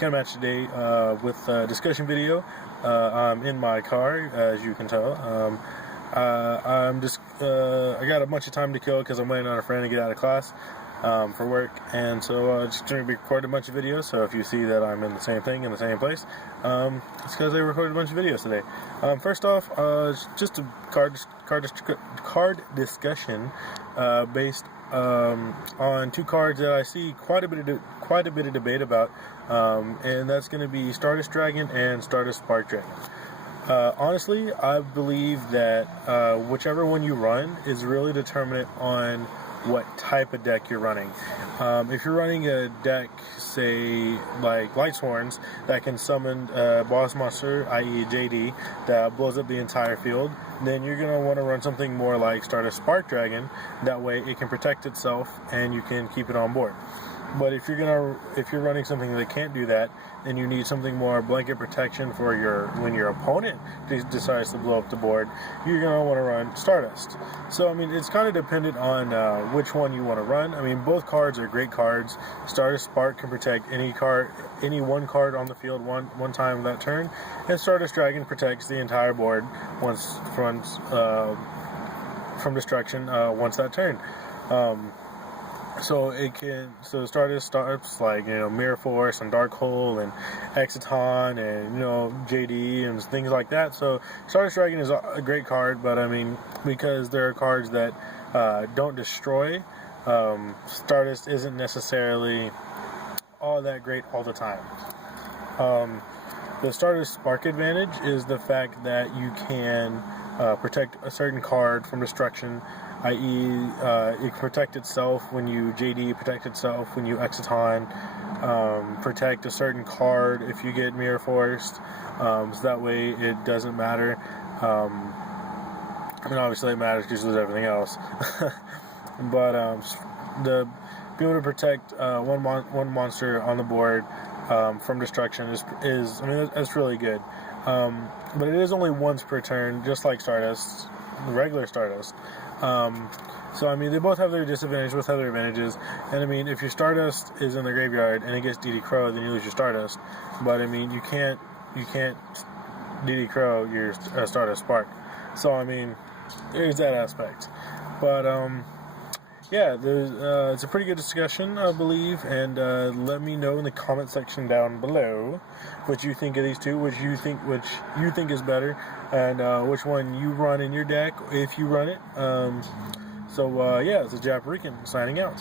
came at today with a discussion video. I'm in my car, as you can tell. I got a bunch of time to kill because I'm waiting on a friend to get out of class for work, and so just going to be recording a bunch of videos. So if you see that I'm in the same thing in the same place, it's because I recorded a bunch of videos today. First off, just a card discussion based on two cards that I see quite a bit of debate about, and that's going to be Stardust Dragon and Stardust Spark Dragon. Honestly, I believe that whichever one you run is really determinant on what type of deck you're running. If you're running a deck, say, like Lightsworns, that can summon a boss monster, i.e. JD, that blows up the entire field, then you're going to want to run something more like Stardust Spark Dragon. That way it can protect itself and you can keep it on board. But if you're running something that can't do that, and you need something more blanket protection for when your opponent decides to blow up the board, you're gonna want to run Stardust. So I mean, it's kind of dependent on which one you want to run. I mean, both cards are great cards. Stardust Spark can protect any one card on the field one time that turn, and Stardust Dragon protects the entire board once from destruction once that turn. So Stardust starts like, Mirror Force and Dark Hole and Exiton and, JD and things like that. So Stardust Dragon is a great card, but I mean, because there are cards that don't destroy, Stardust isn't necessarily all that great all the time. The Stardust Spark advantage is the fact that you can protect a certain card from destruction, i.e. It can protect itself when you JD, protect itself when you Exiton, protect a certain card if you get Mirror Forced, so that way it doesn't matter. I mean, obviously it matters because there's everything else. But being able to protect one monster on the board from destruction is I mean, that's really good. But it is only once per turn, just like Stardust, regular Stardust. So I mean, they both have their disadvantages, both have their advantages. And I mean, if your Stardust is in the graveyard and it gets DD Crow, then you lose your Stardust. But I mean, you can't DD Crow your Stardust Spark. So I mean, there's that aspect. But yeah, it's a pretty good discussion, I believe, and let me know in the comment section down below what you think of these two, which you think is better, and which one you run in your deck if you run it. So yeah, it's a Japarican signing out.